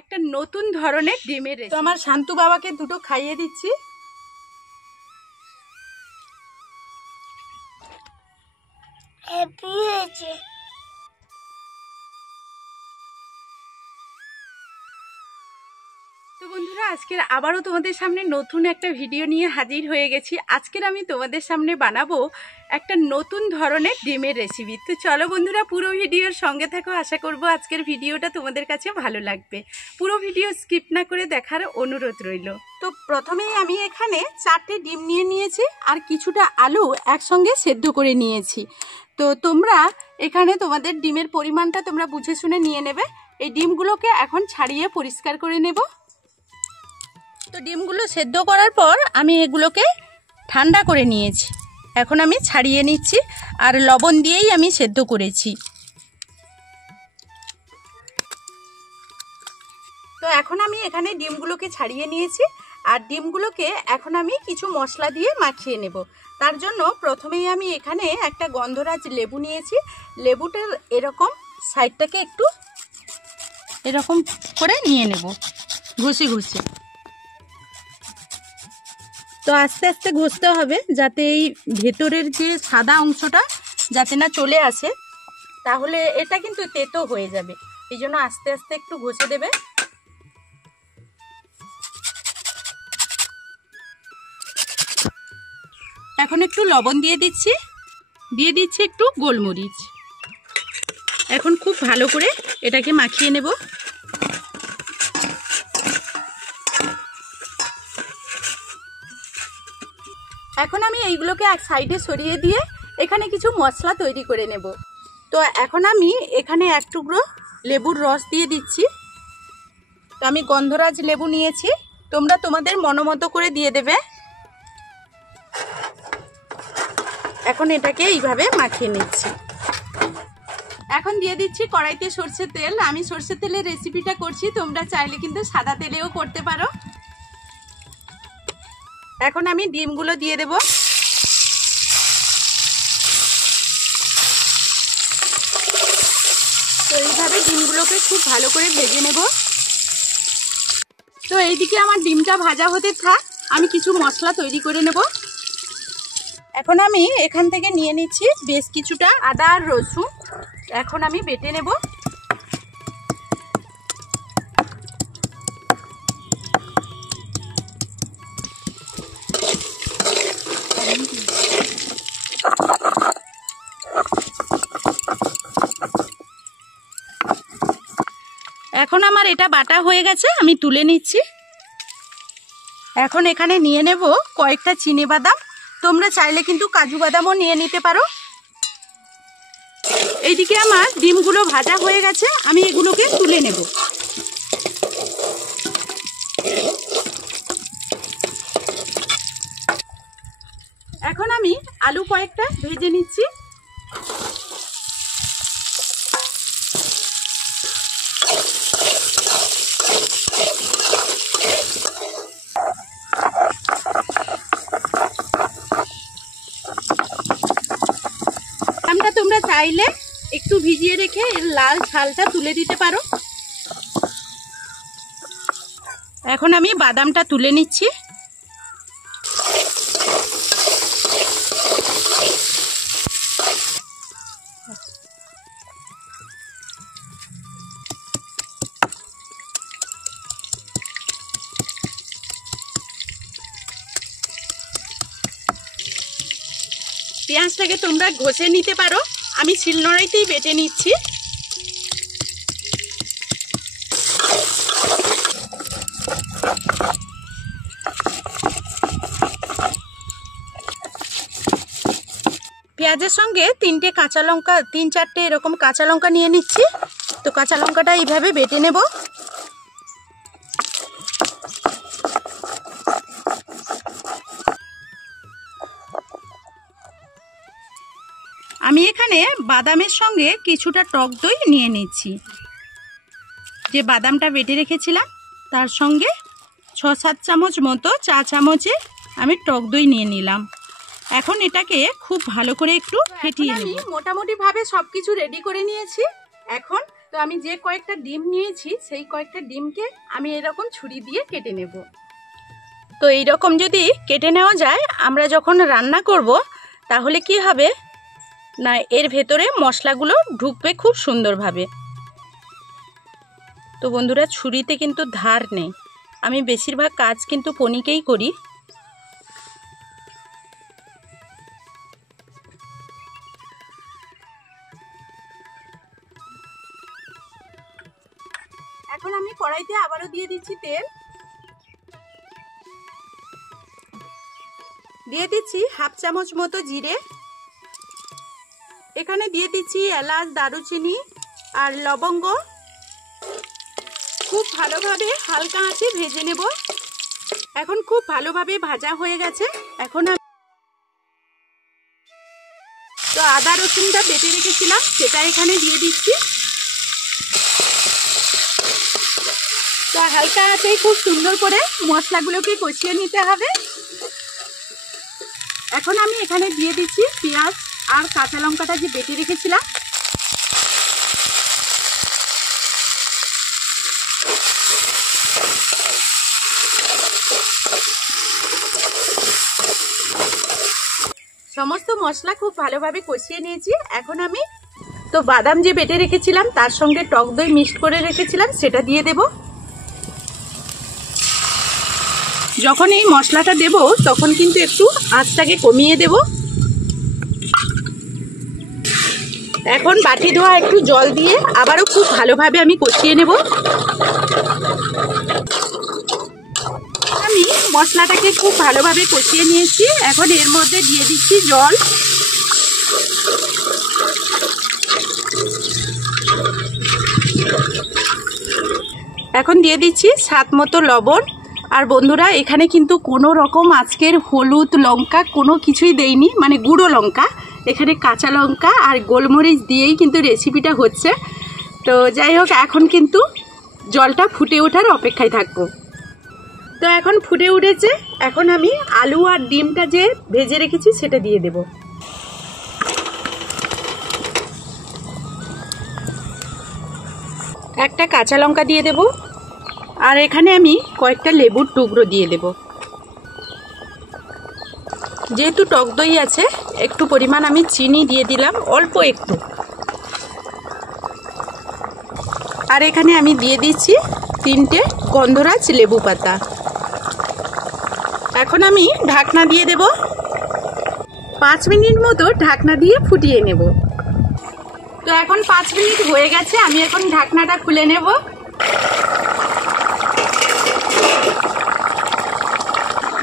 একটা নতুন ধরনের ডিমের রেসিপি। তো আমার শান্তু বাবাকে দুটো খাইয়ে দিচ্ছি। হ্যাপি হয়েছে। তো বন্ধুরা, আজকের আবারও তোমাদের সামনে নতুন একটা ভিডিও নিয়ে হাজির হয়ে গেছি। আজকের আমি তোমাদের সামনে বানাবো একটা নতুন ধরনের ডিমের রেসিপি। তো চলো বন্ধুরা, পুরো ভিডিওর সঙ্গে থাকো। আশা করব আজকের ভিডিওটা তোমাদের কাছে ভালো লাগবে। পুরো ভিডিও স্কিপ না করে দেখার অনুরোধ রইল। তো প্রথমেই আমি এখানে 4টে ডিম নিয়ে নিয়েছি আর কিছুটা আলু একসঙ্গে সেদ্ধ করে নিয়েছি। তো তোমরা এখানে তোমাদের ডিমের পরিমাণটা তোমরা বুঝে শুনে নিয়ে নেবে। এই ডিমগুলোকে এখন ছাড়িয়ে পরিষ্কার করে নেব। তো ডিমগুলো সেদ্ধ করার পর আমি এগুলোকে ঠান্ডা করে নিয়েছি। এখন আমি ছাড়িয়ে নিচ্ছি আর লবণ দিয়েই আমি সেদ্ধ করেছি। তো এখন আমি এখানে ডিমগুলোকে ছাড়িয়ে নিয়েছি আর ডিমগুলোকে এখন আমি কিছু মশলা দিয়ে মাখিয়ে নেব। তার জন্য প্রথমেই আমি এখানে একটা গন্ধরাজ লেবু নিয়েছি। লেবুটার এরকম সাইডটাকে একটু এরকম করে নিয়ে নেব, ঘষে ঘষে। তো আস্তে আস্তে ঘষতে হবে যাতে এই ভেতরের যে সাদা অংশটা যাতে না চলে আসে, তাহলে এটা কিন্তু তেতো হয়ে যাবে। এই জন্য আস্তে আস্তে একটু ঘষে দেবে। এখন একটু লবণ দিয়ে দিচ্ছি একটু গোলমরিচ। এখন খুব ভালো করে এটাকে মাখিয়ে নেব। এখন আমি এইগুলোকে এক সাইডে সরিয়ে দিয়ে এখানে কিছু মশলা তৈরি করে নেব। তো এখন আমি এখানে এক টুকরো লেবুর রস দিয়ে দিচ্ছি। তো আমি গন্ধরাজ লেবু নিয়েছি, তোমরা তোমাদের মনোমতো করে দিয়ে দেবে। এখন এটাকে এইভাবে মাখিয়ে নিচ্ছি। এখন দিয়ে দিচ্ছি কড়াইতে সরষের তেল। আমি সরষের তেলের রেসিপিটা করছি, তোমরা চাইলে কিন্তু সাদা তেলেও করতে পারো। এখন আমি ডিমগুলো দিয়ে দেব। তো এইভাবে ডিমগুলোকে খুব ভালো করে ভেজে নেব। তো এইদিকে আমার ডিমটা ভাজা হতে থাক, আমি কিছু মশলা তৈরি করে নেব। এখন আমি এখান থেকে নিয়ে নিচ্ছি বেশ কিছুটা আদা আর রসুন। এখন আমি বেটে নেব। এখন আমার এটা বাটা হয়ে গেছে, আমি তুলে নিচ্ছি। এখন এখানে নিয়ে নেব কয়েকটা চিনিবাদাম। তোমরা চাইলে কিন্তু কাজু বাদামও নিয়ে নিতে পারো। এইদিকে আমার ডিমগুলো ভাজা হয়ে গেছে, আমি এগুলোকে তুলে নেব। এখন আমি আলু কয়েকটা ভেজে নিচ্ছি। তোমরা চাইলে একটু ভিজিয়ে রেখে এর লাল ছালটা তুলে দিতে পারো। এখন আমি বাদামটা তুলে নিচ্ছি। পেঁয়াজটাকে তোমরা ঘষে নিতে পারো, আমি শিলনোড়াতেই বেটে নিচ্ছি। পেঁয়াজের সঙ্গে 3টে কাঁচা লঙ্কা, 3-4টে এরকম কাঁচা লঙ্কা নিয়ে নিচ্ছি। তো কাঁচা লঙ্কাটা এইভাবে বেটে নেব। আমি এখানে বাদামের সঙ্গে কিছুটা টক দই নিয়ে নিচ্ছি। যে বাদামটা বেটে রেখেছিলাম তার সঙ্গে 6-7 চামচ মতো, চা চামচে আমি টক দই নিয়ে নিলাম। এখন এটাকে খুব ভালো করে একটু ফেটিয়ে নেব। আমি মোটামুটি ভাবে সবকিছু রেডি করে নিয়েছি। এখন তো আমি যে কয়েকটা ডিম নিয়েছি সেই কয়েকটা ডিমকে আমি এরকম ছুরি দিয়ে কেটে নেব। তো এইরকম যদি কেটে নেওয়া যায়, আমরা যখন রান্না করব তাহলে কি হবে না, এর ভেতরে মশলাগুলো ঢুকবে খুব সুন্দরভাবে। তো বন্ধুরা, ছুরিতে কিন্তু ধার নেই, আমি বেশিরভাগ কাজ কিন্তু পনিকেই করি। এখন আমি কড়াইতে আবারও দিয়ে দিচ্ছি তেল, দিয়ে দিচ্ছি হাফ চামচ মতো জিরে, এখানে দিয়ে দিচ্ছি এলাচ, দারুচিনি আর লবঙ্গ। খুব ভালোভাবে হালকা আঁচে ভেজে নেব। এখন খুব ভালোভাবে ভাজা হয়ে গেছে। এখন তো আদা রসুনটা বেটে রেখেছিলাম সেটা এখানে দিয়ে দিচ্ছি। তো হালকা আঁচে খুব সুন্দর করে মশলাগুলোকে কষিয়ে নিতে হবে। এখন আমি এখানে দিয়ে দিচ্ছি পেঁয়াজ আর কাঁচা লঙ্কাটা যে বেটে রেখেছিলাম। সমস্ত মশলা খুব ভালোভাবে কষিয়ে নিয়েছি। এখন আমি তো বাদাম যে বেটে রেখেছিলাম তার সঙ্গে টক দই মিক্সড করে রেখেছিলাম সেটা দিয়ে দেব। যখন এই মশলাটা দেব তখন কিন্তু একটু আঁচটাকে কমিয়ে দেব। এখন বাটি ধোয়া একটু জল দিয়ে আবারও খুব ভালোভাবে আমি কষিয়ে নেব। আমি মশলাটাকে খুব ভালোভাবে কষিয়ে নিয়েছি। এখন এর মধ্যে দিয়ে দিচ্ছি জল। এখন দিয়ে দিচ্ছি স্বাদ মতো লবণ। আর বন্ধুরা, এখানে কিন্তু কোনো রকম আজকের হলুদ লঙ্কা কোনো কিছুই দেইনি, মানে গুঁড়ো লঙ্কা, এখানে কাঁচা লঙ্কা আর গোলমরিচ দিয়েই কিন্তু রেসিপিটা হচ্ছে। তো যাই হোক, এখন কিন্তু জলটা ফুটে ওঠার অপেক্ষায় থাকবো। তো এখন ফুটে উঠেছে। এখন আমি আলু আর ডিমটা যে ভেজে রেখেছি সেটা দিয়ে দেব। একটা কাঁচা লঙ্কা দিয়ে দেব, আর এখানে আমি কয়েকটা লেবুর টুকরো দিয়ে দেব। যেহেতু টক দই আছে, একটু পরিমাণ আমি চিনি দিয়ে দিলাম, অল্প একটু। আর এখানে আমি দিয়ে দিচ্ছি 3টে গন্ধরাজ লেবু পাতা। এখন আমি ঢাকনা দিয়ে দেব। 5 মিনিট মতো ঢাকনা দিয়ে ফুটিয়ে নেব। তো এখন 5 মিনিট হয়ে গেছে, আমি এখন ঢাকনাটা খুলে নেব।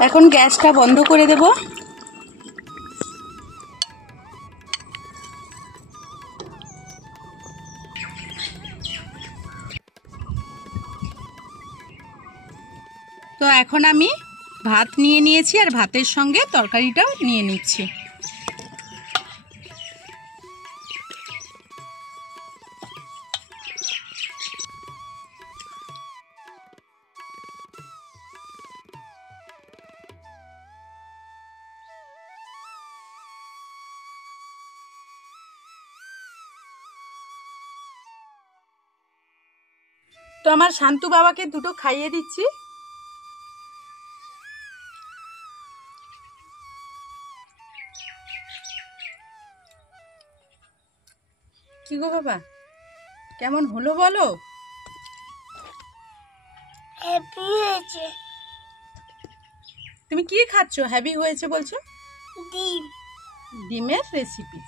এখন গ্যাসটা বন্ধ করে দেব। তো এখন আমি ভাত নিয়ে নিয়েছি আর ভাতের সঙ্গে তরকারিটাও নিয়ে নিচ্ছি। তো আমার শান্তু বাবাকে দুটো খাইয়ে দিচ্ছি। কি গো বাবা, কেমন হলো বলো? হ্যাপি হয়েছে। তুমি কি খাচ্ছ হ্যাপি হয়েছে বলছো? ডিম। ডিমের রেসিপি।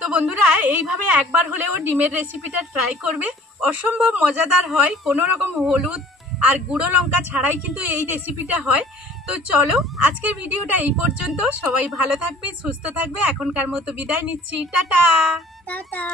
তো বন্ধুরা, এইভাবে একবার হলেও ডিমের রেসিপিটা ট্রাই করবে। অসম্ভব মজাদার হয়, কোনো রকম হলুদ আর গুঁড়ো লঙ্কা ছাড়াই কিন্তু এই রেসিপিটা হয়। তো চলো, আজকের ভিডিওটা এই পর্যন্ত। সবাই ভালো থাকবে, সুস্থ থাকবে। এখনকার মতো বিদায় নিচ্ছি। টাটা। টাটা।